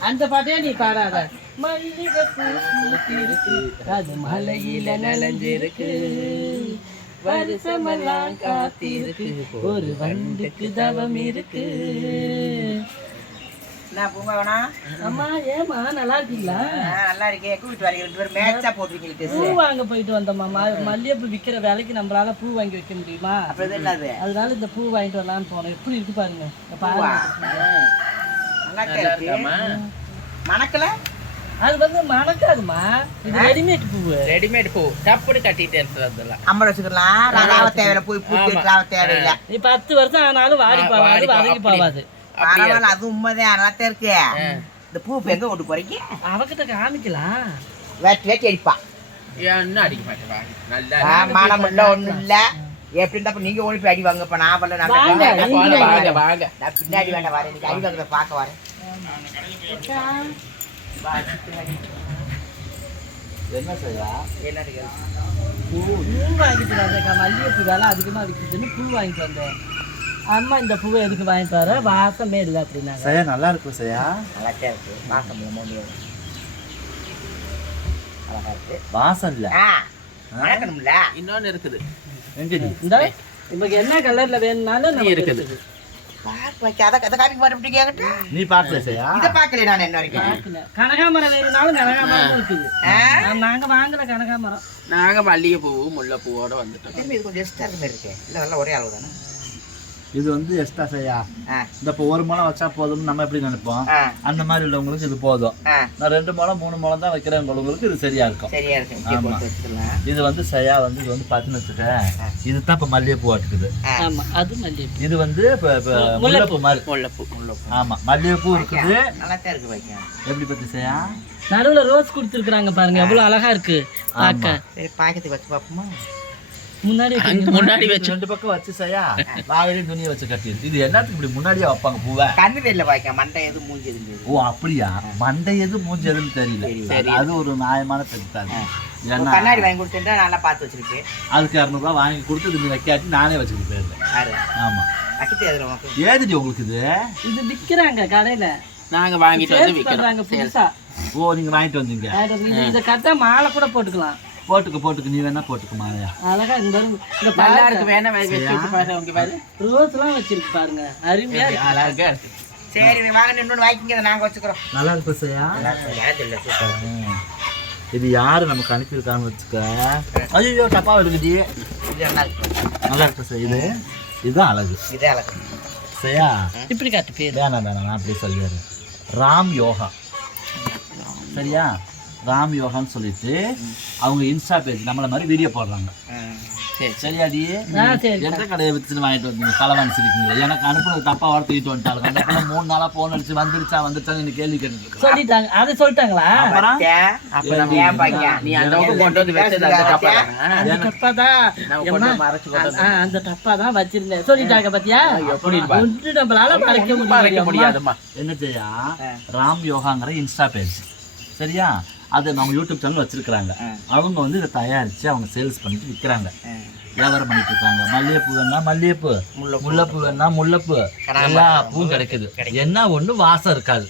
அந்த பாட்டே நீ பாடாத? அது மலையில நலஞ்சிருக்கு வருஷமெல்லாம் காத்திருக்கு. ஒரு வண்டுக்கு தவம் இருக்கு. என்ன பூங்க வேணாம் அம்மா ஏமா நல்லா இருக்கீங்களா? நல்லா இருக்கே கூப்பிட்டு வரீங்க ரெண்டு பேரும் மேட்சா போட்டிருக்கீங்க பூ வாங்க போயிட்டு வந்தோம்மா மல்லிகைப்பூ விற்கிற வேலைக்கு நம்மளால பூ வாங்கி வைக்க முடியுமா? அப்புறம் என்னது? அதனால இந்த பூ வாங்கிட்டு வரலாம்னு போனோம். எப்படி இருக்கு பாருங்க. பாருங்க. நல்லா மணக்கல? அது வந்து மணக்காதுமா இது ரெடிமேட் பூவு. ரெடிமேட் பூ. டப்புனு கட்டிட்டு இருக்கிறதெல்லாம் அம்பர் வச்சுக்கலாம் ராவ தேவையில்ல போய் பூ ராவ தேவையில்ல. நீ பத்து வருஷம் ஆனாலும் வாடி போவாது வதங்கி போவாது. பரவாயில்ல அது உண்மைதான். நல்லா தான் இருக்கு இந்த பூ எங்க கொண்டு போறீங்க? அவகிட்ட காமிக்கலாம் வேட்டி வேட்டி அடிப்பா. என்ன அடிக்க மாட்டேன் வா. நல்லா மானம் இல்ல ஒண்ணும் இல்ல. எப்படி இருந்தா அப்ப நீங்க ஓடி போய் அடி வாங்கப்ப நான் பண்ணல நான் வாங்க, நான் பின்னாடி வேண்டாம் வரேன். நீங்க அடி வாங்குறத பார்க்க வரேன். என்ன செய்யா என்ன பூ. வாங்கிட்டு வந்தேன் மல்லிகைப்பூ வேலை அதிகமா விற்குதுன்னு பூ வாங்கிட்டு வந்தேன். அம்மா இந்த பூவை எதுக்கு வாங்கிட்டு வர? வாசமே இல்லை அப்படின்னாங்க. செய்யா நல்லா இருக்கும் செய்யா நல்லா தான் இருக்கு மாசம் முடியாது அழகா இருக்கு. வாசம் இல்ல. ஆ வணக்கணும்ல. இன்னொன்னு இருக்குது. எங்கடி இந்த உங்களுக்கு என்ன கலர்ல வேணும்னாலும் நமக்கு இருக்குது. நீ பாக்கல செய்யா இதை பார்க்கல நான் என்ன வரைக்கும். கனகாமரம் வேணும்னாலும் கனகாமரம் இருக்குது. நாங்க வாங்கல கனகாமரம். நாங்க மல்லிகை பூ முல்லை பூவோட வந்துட்டோம் இது கொஞ்சம் எக்ஸ்ட்ரா இருக்கு. இல்லை எல்லாம் ஒரே அளவு தானே இது வந்து எக்ஸ்ட்ரா செய்யா இந்த இப்போ ஒரு முளம் வச்சா போதும்னு நம்ம எப்படி நினைப்போம்? அந்த மாதிரி உள்ளவங்களுக்கு இது போதும். நான் ரெண்டு முளம் மூணு முளம் தான் வைக்கிறவங்களுக்கு இது சரியா இருக்கும். சரியா ஆமா. இது வந்து செய்யா வந்து இது வந்து பார்த்துன்னு வச்சுக்க இதுதான் இப்போ மல்லிகைப்பூ இருக்குது ஆமா அது மல்லிகைப்பூ. இது வந்து இப்போ இப்போ முல்லைப்பூ மாதிரி. முல்லை பூ முல்லை பூ ஆமா மல்லிகைப்பூ இருக்குது. நல்லா தான் இருக்கு வைக்க. எப்படி பத்தி செய்யா நடுவுல ரோஸ் கொடுத்துருக்காங்க பாருங்க எவ்வளவு அழகா இருக்கு. பார்க்க. சரி வச்சு பார்ப்போமா? முன்னாடி முன்னாடி வச்சு ரெண்டு பக்கம் வச்சு செய்யா வாயிலையும் துணியை வச்சு கட்டிடு இது என்னத்துக்கு இப்படி முன்னாடியே வைப்பாங்க பூவை? கண்ணு தெரியல வைக்க மண்டை எது மூஞ்சி ஓ அப்படியா? மண்டை எது மூஞ்சி எதுன்னு தெரியல அது- ஒரு நியாயமான ஏன்னா கண்ணாடி வாங்கி கொடுத்துட்டா நல்லா பார்த்து வச்சிருக்கேன். அதுக்கு இரநூறுவா வாங்கி கொடுத்து இது வைக்காட்டி நானே வச்சுக்கிட்டு போயிருந்தேன். யாரு? ஆமா. ஏதுடி உங்களுக்கு இது? இது விக்கிறாங்க கடையில. நாங்க வாங்கிட்டு வந்து புதுசா. ஓ நீங்க வாங்கிட்டு வந்தீங்க. இதை கட்டா மாலை கூட போட்டுக்கலாம். போட்டுக்க போட்டுக்க நீ வேணா போட்டுக்க மாலையா? அழகா இந்த பாருங்க. இந்த நல்லா பாருங்க இருக்கு வேணா வச்சு வச்சு பாரு உங்க பாரு. ரோஸ் எல்லாம் வச்சிருக்கு பாருங்க. அருமையா இருக்கு. அழகா இருக்கு. சரி வாங்க இன்னொன்று வாங்கிங்க அதை நாங்கள் வச்சுக்கிறோம். நல்லா இருக்கு செய்யா எனக்கு இல்லை சூப்பர் ம். இது யாரு நமக்கு அனுப்பியிருக்கான்னு வச்சுக்க? ஐயோ டப்பா இருக்குடி இது நல்லா இருக்கு. நல்லா இருக்கு சார் இது. இதுதான் அழகு. இதே அழகு. சரியா இப்படி காட்டு பேர். வேணாம் வேணாம் நான் அப்படியே சொல்லிடுறேன். ராம் யோகா. சரியா? ராம் யோகான்னு சொல்லிட்டு அவங்க இன்ஸ்டா பேஜ் நம்மள மாதிரி வீடியோ போடுறாங்க. சரி எந்த கடையை வச்சுன்னு வாங்கிட்டு வந்தீங்க? சிரிக்கீங்களா எனக்கு அனுப்புனது தப்பா வர தூக்கிட்டு வந்துட்டாங்க அந்த பொண்ணு மூணு நாளா போன் அடிச்சு வந்துருச்சா வந்துருச்சான்னு எனக்கு கேள்வி. சொல்லிட்டாங்க. அதை சொல்லிட்டாங்களா? அந்த பக்கம் கொண்டு வந்து வச்சது அந்த கப்பா அந்த டப்பா தான். வச்சிருந்தேன். சொல்லிட்டாங்க பாத்தியா? ஒன்று நம்மளால மறைக்க என்ன செய்யா ராம் யோகாங்கிற இன்ஸ்டா பேஜ் சரியா? அது நம்ம யூடியூப் சேனல் வச்சிருக்கிறாங்க. அவங்க வந்து இதை தயாரிச்சு அவங்க சேல்ஸ் பண்ணிட்டு விற்கிறாங்க வியாபாரம் பண்ணிட்டு இருக்காங்க. மல்லிகைப்பூ வேணா மல்லிகைப்பூ முல்லைப்பூ வேணா முல்லைப்பூ. எல்லா பூவும் கிடைக்குது. என்ன ஒண்ணு வாசம் இருக்காது.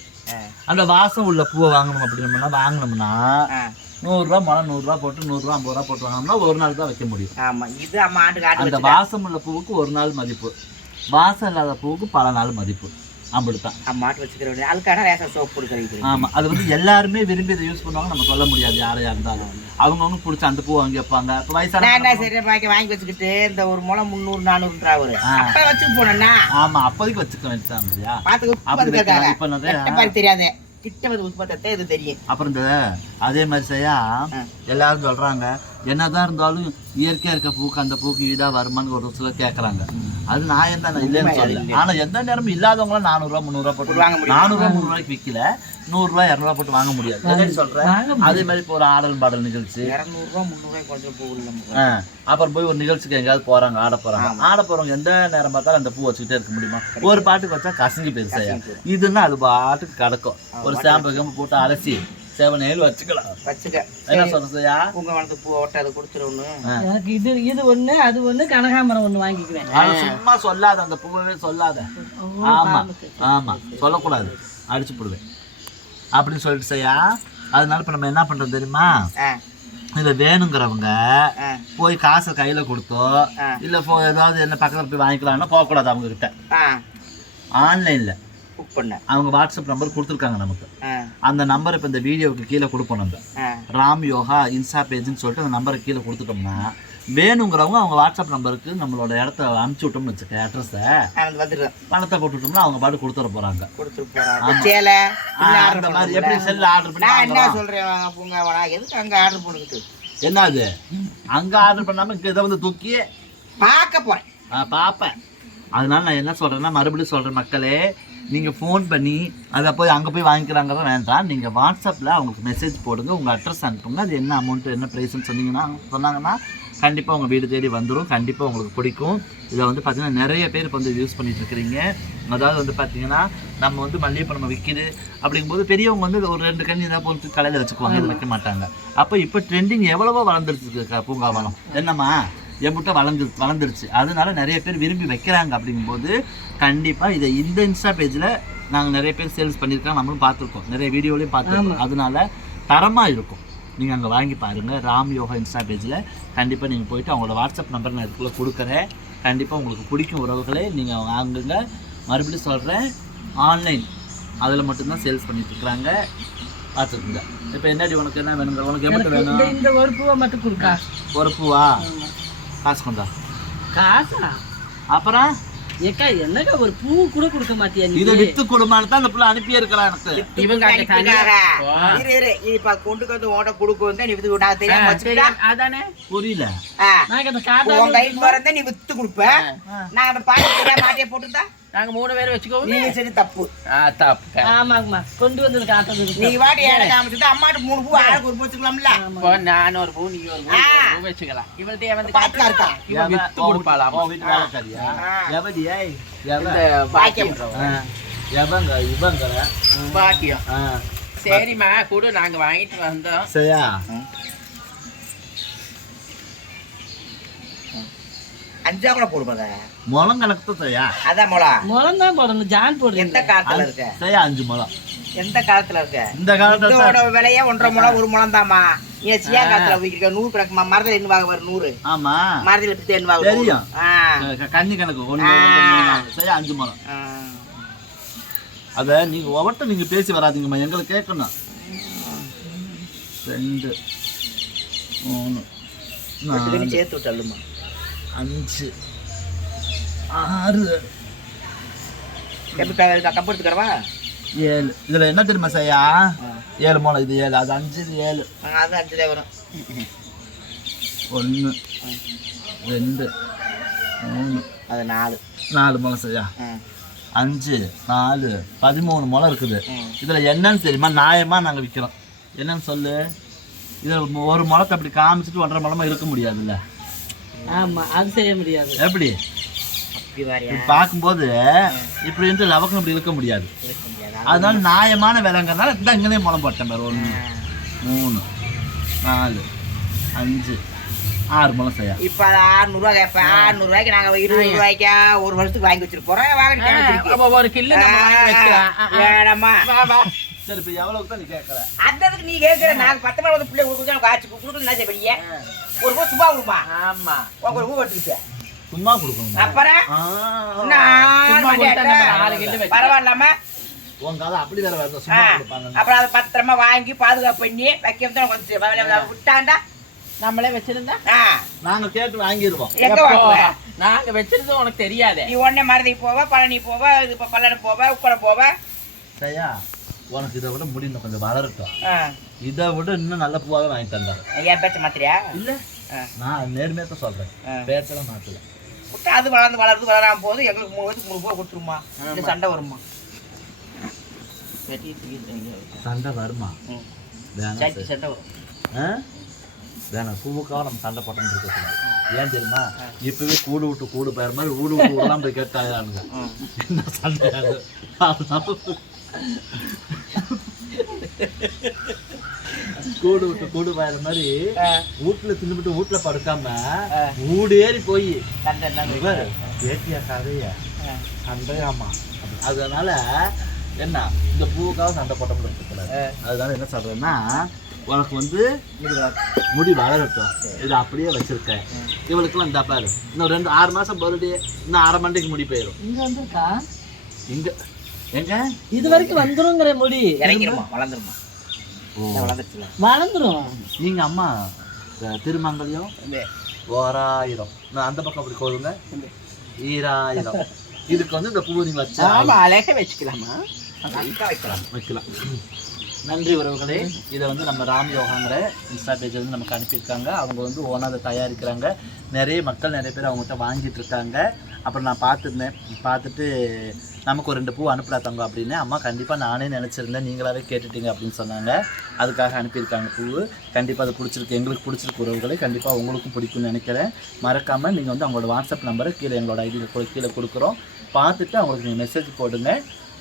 அந்த வாசம் உள்ள பூவை வாங்கணும் அப்படின்னோம்னா வாங்கினோம்னா நூறுரூவா மழை நூறுரூவா போட்டு நூறுரூவா ஐம்பது ரூபா போட்டு வாங்கினோம்னா ஒரு நாள் தான் வைக்க முடியும். அந்த வாசம் உள்ள பூவுக்கு ஒரு நாள் மதிப்பு. வாசம் இல்லாத பூவுக்கு பல நாள் மதிப்பு. அப்படித்தான். அம்மா ஆட்டு வச்சுக்கிற வேண்டியது. அதுக்கான ரேஷன் சோப்பு கொடுக்குறீங்க ஆமா அது வந்து எல்லாருமே விரும்பி இதை யூஸ் பண்ணுவாங்க. நம்ம சொல்ல முடியாது யாரையா இருந்தாலும் அவங்கவுங்க பிடிச்ச அந்த பூ வாங்கி வைப்பாங்க. இப்போ வயசான என்ன சரி பாக்கி வாங்கி வச்சுக்கிட்டு இந்த ஒரு முளை முந்நூறு நானூறுன்றா ஒரு. அப்ப வச்சுட்டு போனேன்னா. ஆமா அப்போதைக்கு வச்சுக்க வேண்டியதான் இல்லையா பார்த்து அப்படி உட்காந்து வைக்கலாம். இப்ப நிறைய- கிட்ட பாரு தெரியாது. கிட்ட வந்து உட்பத்தே இது தெரியும்? அப்புறம் இந்த அதே மாதிரி செய்யா எல்லாரும் சொல்றாங்க என்னதான் இருந்தாலும் இயற்கையா இருக்க பூக்கு அந்த பூக்கு ஈடா வருமான்னு ஒரு சிலர் கேக்குறாங்க. அது நான் என்ன இல்லைன்னு சொல்லல. ஆனா எந்த நேரமும் இல்லாதவங்களாம் நானூறுரூவா முந்நூறுரூவா போட்டு. நானூறுரூவா முந்நூறுவாய்க்கு விற்கல நூறுரூவா இரநூறுவா போட்டு வாங்க முடியாது. வாங்க அதே மாதிரி இப்போ ஒரு ஆடல் பாடல் நிகழ்ச்சி. இரநூறுவா முந்நூறுவாய்க்கு கொஞ்சம் பூ இல்லை அப்புறம் போய் ஒரு நிகழ்ச்சிக்கு எங்கேயாவது போறாங்க ஆட போறாங்க. ஆட போறவங்க எந்த நேரம் பார்த்தாலும் அந்த பூ வச்சுக்கிட்டே இருக்க முடியுமா? ஒரு பாட்டுக்கு வச்சா கசங்கி பெருசாயா இதுன்னா அது பாட்டுக்கு கிடக்கும். ஒரு ஸ்டாம்பு கம்பு போட்டு அலசி செவன் ஏழு வச்சுக்கலாம். வச்சுக்க. என்ன சொல்றதையா பூங்க வனத்து பூ ஓட்ட அதை கொடுத்துருவோன்னு எனக்கு இது இது ஒண்ணு அது ஒண்ணு கனகாமரம் ஒண்ணு வாங்கிக்குவேன். சும்மா சொல்லாத அந்த பூவே சொல்லாத. ஆமா ஆமா. சொல்லக்கூடாது. அடிச்சு போடுவேன். அப்படின்னு சொல்லிட்டு செய்யா அதனால இப்ப நம்ம என்ன பண்றோம் தெரியுமா? இதை வேணுங்கிறவங்க போய் காசை கையில கொடுத்தோ. இல்ல போ ஏதாவது என்ன பக்கத்துல போய் வாங்கிக்கலாம்னா போகக்கூடாது அவங்க கிட்ட ஆன்லைன்ல. புக் பண்ண. அவங்க வாட்ஸ்அப் நம்பர் கொடுத்துருக்காங்க நமக்கு. அந்த நம்பர் இப்போ இந்த வீடியோவுக்கு கீழே கொடுப்போம் நம்ம. ராம் யோகா இன்ஸ்டா பேஜ்னு சொல்லிட்டு அந்த நம்பரை கீழே கொடுத்துட்டோம்னா வேணுங்கிறவங்க அவங்க வாட்ஸ்அப் நம்பருக்கு நம்மளோட இடத்த அனுப்பிச்சி விட்டோம்னு வச்சுக்க அட்ரஸை பணத்தை போட்டுட்டோம்னா அவங்க பாட்டு கொடுத்துட போறாங்க. அந்த மாதிரி எப்படி செல்ல ஆர்டர் பண்ணி என்ன? சொல்றேன் எதுக்கு அங்க ஆர்டர் பண்ணிக்கிட்டு என்னது? அங்க ஆர்டர் பண்ணாம இங்க இதை வந்து தூக்கி பார்க்க போறேன். ஆ, பார்ப்பேன். அதனால நான் என்ன சொல்றேன்னா மறுபடியும் சொல்றேன் மக்களே நீங்க ஃபோன் பண்ணி அதை போய் அங்க போய் வாங்கிக்கிறாங்க வேண்டாம். நீங்க வாட்ஸ்அப்ல அவங்களுக்கு மெசேஜ் போடுங்க உங்க அட்ரஸ் அனுப்புங்க. அது என்ன அமௌண்ட் என்ன ப்ரைஸ்ன்னு சொன்னீங்கன்னா சொன்னாங்கன்னா கண்டிப்பா உங்க வீடு தேடி வந்துடும் கண்டிப்பா உங்களுக்கு பிடிக்கும். இதை வந்து பார்த்தீங்கன்னா நிறைய பேர் இப்போ வந்து யூஸ் பண்ணிட்டு இருக்கிறீங்க. அதாவது வந்து பார்த்தீங்கன்னா நம்ம வந்து மல்லிகைப்பூ நம்ம விற்கிது அப்படிங்கும்போது பெரியவங்க வந்து ஒரு ரெண்டு கண்ணி ஏதாவது போட்டு கடையில் வச்சுக்குவாங்க. இது வைக்க மாட்டாங்க. அப்போ இப்போ ட்ரெண்டிங் எவ்வளவோ வளர்ந்துருச்சு க- பூங்காவனம் என்னம்மா? எம்பிட்ட வளர்ந்து வளர்ந்துருச்சு. அதனால நிறைய பேர் விரும்பி வைக்கிறாங்க அப்படிங்கும்போது கண்டிப்பாக இதை இந்த இன்ஸ்டா பேஜில் நாங்கள் நிறைய பேர் சேல்ஸ் பண்ணியிருக்கோம். நம்மளும் பார்த்துருக்கோம். நிறைய வீடியோலையும் பார்த்துருக்கோம். அதனால தரமாக இருக்கும். நீங்கள் அங்கே வாங்கி பாருங்கள் ராம் யோகா இன்ஸ்டா பேஜில் கண்டிப்பாக நீங்கள் போயிட்டு அவங்களோட வாட்ஸ்அப் நம்பர் நான் இதுக்குள்ளே கொடுக்குறேன். கண்டிப்பாக உங்களுக்கு பிடிக்கும் உறவுகளே நீங்கள் வாங்குங்க. மறுபடியும் சொல்கிறேன் ஆன்லைன் அதில் மட்டும்தான் சேல்ஸ் பண்ணிட்டு இருக்கிறாங்க பார்த்துக்குங்க. இப்போ என்னடி உனக்கு என்ன வேணுங்க உனக்கு எப்படி வேணும்? இந்த ஒரு பூவை மட்டும் கொடுக்கா. ஒரு பூவா? காசு கொண்டா காசா? அப்புறம்? ஏக்கா என்னக்கா ஒரு பூ கூட கொடுக்க மாட்டியா நீ? இதை வித்து கொடுமான்னு தான் அந்த பிள்ளை அனுப்பியே இருக்கிறான் எனக்கு இவங்க அங்க தனியா? இரு இரு. இப்ப கொண்டு வந்து ஓட கொடுக்க வந்து நீ வித்து நான் தெரியாம வச்சுக்கிட்டா? அதானே? புரியல. நான் அந்த உன் காட்டா கைக்கு வரத நீ வித்து கொடுப்ப. நான் அந்த பாட்டு தெரியாம மாட்டிய போட்டுருந்தா நாங்க மூணு பேரும் வச்சுக்கோங்க. நீங்க செஞ்சு தப்பு. ஆ தப்பு. ஆமாங்கம்மா. கொண்டு வந்தது காட்டுறதுக்கு நீ வாடி ஏழை காமிச்சுட்டு அம்மாட்டு மூணு பூ ஆளுக்கு ஒரு பூ வச்சுக்கலாம்ல. இப்போ நான் ஒரு பூ நீ ஒரு பூ வச்சுக்கலாம். இவள்கிட்ட வந்து பாத்துக்கா இருக்கா? இவன் வித்து கொடுப்பாளாம். உன் வீட்டு வேலைக்காரியா ஆ. எவடி ஏய் பாக்கியம். எவங்க? இவங்க பாக்கியம். சரிம்மா கொடு நாங்க வாங்கிட்டு வந்தோம். சரியா? அஞ்சா கூட போடுவாங்க முளம் கணக்கு தான் சரியா? அதான் மொளா முளம் தான் போடணும் ஜான் போடுறது எந்த காலத்துல இருக்க? சரியா அஞ்சு முளம் எந்த காலத்துல இருக்க? இந்த காலத்துல விலையே ஒன்றரை முளம் ஒரு முளம் தாமா நீ சியா காலத்துல விற்கிற நூறு கணக்கு மரத்துல என்ன வாங்க வரும்? நூறு. ஆமா. மரத்துல பித்து என்ன வாங்க தெரியும். ஆ. க- கன்னி கணக்கு. ஒன்று. சரியா அஞ்சு முளம். அத நீங்க ஒவ்வொருத்த நீங்க பேசி வராதீங்கம்மா. எங்களை கேட்கணும். ரெண்டு மூணு சேர்த்து விட்டல்லுமா அஞ்சு ஆறு. எப்படி கப்பு எடுத்துக்கிறவா? ஏழு. இதுல என்ன தெரியுமா செய்யா ஏழு மூலம் இது ஏழு. அது அஞ்சு இது ஏழு. அது அஞ்சுதான் வரும். ஒன்று ரெண்டு மூணு. அது நாலு. நாலு முளம் செய்யா ம். அஞ்சு நாலு பதிமூணு முளம் இருக்குது. இதுல என்னன்னு தெரியுமா? நியாயமா நாங்க விற்கிறோம் என்னன்னு சொல்லு? இதுல ஒரு முளத்தை அப்படி காமிச்சிட்டு ஒன்றரை முளமா இருக்க முடியாதுல்ல. ஆமா அது செய்ய முடியாது. எப்படி? பார்க்கும்போது இப்படி இருந்து லவக்கம் இப்படி இருக்க முடியாது. அதனால நியாயமான விலைங்கிறதுனால இந்த இங்கனே முளம் போட்டேன் பாரு ஒன்று மூணு நாலு அஞ்சு ஆறு முளம் செய்யா. இப்ப அது ஆறுநூறுவா கேட்பேன் ஆறுநூறுவாய்க்கு நாங்க இருபது ரூபாய்க்கா ஒரு வருஷத்துக்கு வாங்கி வச்சிருப்போம் அப்ப ஒரு கில்லு. வேணாமா சரி இப்போ எவ்வளவுக்கு தான் நீ கேட்குற அந்ததுக்கு நீ கேட்கிற நாங்க பத்து மணி வந்து பிள்ளை கொடுக்குறது காய்ச்சி கொடுக்குறது என்ன செய்ய ஒரு பூ சும்மா கொடுமா ஆமா. உங்க ஒரு பூ வச்சுக்கிட்டு சும்மா கொடுக்கணும்? அப்புறம். பரவாயில்லாம? உன் கதை அப்படி வேற ஆ, சும்மா கொடுப்பாங்க அப்புறம் அதை பத்திரமா வாங்கி பாதுகாப்பு பண்ணி வைக்க தான் கொஞ்சம் விட்டாண்டா? நம்மளே வச்சிருந்தா? ஆ, நாங்க கேட்டு வாங்கிடுவோம்? நாங்க வச்சிருந்தோம் உனக்கு தெரியாதே. நீ உடனே மருதி போவ பழனி போவ இது இப்ப பல்லடம் போவ உக்கட போவ. சரியா? உனக்கு இதை விட முடி இன்னும் கொஞ்சம் வளரட்டும். இதை விட இன்னும் நல்ல பூவாவே வாங்கி தந்தாரு. என் பேச்ச மாத்திரியா இல்ல. நான் நேர்மையா தான் சொல்றேன். பேச்செல்லாம் மாத்தல. அது வளர்ந்து வளர்ந்து வளராம போது எங்களுக்கு மூணு பேருக்கு மூணு பூ கொடுத்துருமா? சண்டை வருமா? சண்டை வருமா. சண்டை வரும்? வேணாம். பூவுக்காக நம்ம சண்டை போட்டோம்னு இருக்கக்கூடாது ஏன் தெரியுமா? இப்பவே கூடு விட்டு கூடு போயிற மாதிரி ஊடு விட்டு விடலாம் போய் கேட்டாங்க சண்டை கூடு விட்டு கூடு வாயிற மாதிரி வீட்டுல தின்னுபிட்டு வீட்டுல படுக்காம ஊடு ஏறி போய். பேட்டியா கதைய? சண்டையாமா அதனால என்ன இந்த பூவுக்காக சண்டை போட்ட முடியாது அதனால என்ன சொல்றேன்னா உனக்கு வந்து முடி வளரட்டும் இது அப்படியே வச்சிருக்கேன் இவளுக்குலாம் இந்த பாரு இன்னும் ரெண்டு ஆறு மாசம் பருடி இன்னும் அரை மண்டைக்கு முடி போயிடும் இங்க வந்திருக்கா? இங்க இது வரைக்கும் வந்துருங்கிற முடி. இறங்கிருமா? வளர்ந்துருமா? வளர்ந்துருச்சுல? வளர்ந்துரும். நீங்க அம்மா திருமங்கல்யம் ஓராயிரம். அந்த பக்கம் அப்படி கோதுங்க ஈராயிரம். இதுக்கு வந்து இந்த பூ நீங்க வச்சா ஆமா அழகே வச்சுக்கலாமா? வைக்கலாம். வைக்கலாம். நன்றி உறவுகளே. இதை வந்து நம்ம ராம் யோகாங்கிற இன்ஸ்டா பேஜ் வந்து நமக்கு அனுப்பியிருக்காங்க. அவங்க வந்து ஓனாக அதை தயாரிக்கிறாங்க. நிறைய மக்கள் நிறைய பேர் அவங்ககிட்ட வாங்கிட்டு இருக்காங்க. அப்புறம் நான் பார்த்துருந்தேன். பார்த்துட்டு நமக்கு ஒரு ரெண்டு பூ அனுப்புடா தங்க அப்படின்னு அம்மா கண்டிப்பாக நானே நினச்சிருந்தேன். நீங்களாவே கேட்டுட்டீங்க அப்படின்னு சொன்னாங்க. அதுக்காக அனுப்பியிருக்காங்க பூ. கண்டிப்பாக அது பிடிச்சிருக்கு. எங்களுக்கு பிடிச்சிருக்கு உறவுகளே. கண்டிப்பாக உங்களுக்கும் பிடிக்கும்னு நினைக்கிறேன். மறக்காமல் நீங்கள் வந்து அவங்களோட வாட்ஸ்அப் நம்பரை கீழே எங்களோட ஐடியில் கீழே கொடுக்குறோம். பார்த்துட்டு அவங்களுக்கு நீங்கள் மெசேஜ் போடுங்க.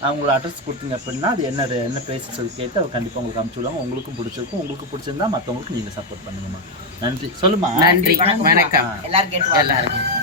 அவங்களோட அட்ரஸ் கொடுத்தீங்க அப்படின்னா அது என்ன என்ன பேசி சொல்லி கேட்டு அவர் கண்டிப்பாக உங்களுக்கு அனுப்பிச்சு விடுவாங்க. உங்களுக்கும் பிடிச்சிருக்கும். உங்களுக்கு பிடிச்சிருந்தா மற்றவங்களுக்கு நீங்கள் சப்போர்ட் பண்ணுங்கம்மா. நன்றி. சொல்லுமா நன்றி. வணக்கம் எல்லாரும் கேட்டு. எல்லாருக்கும்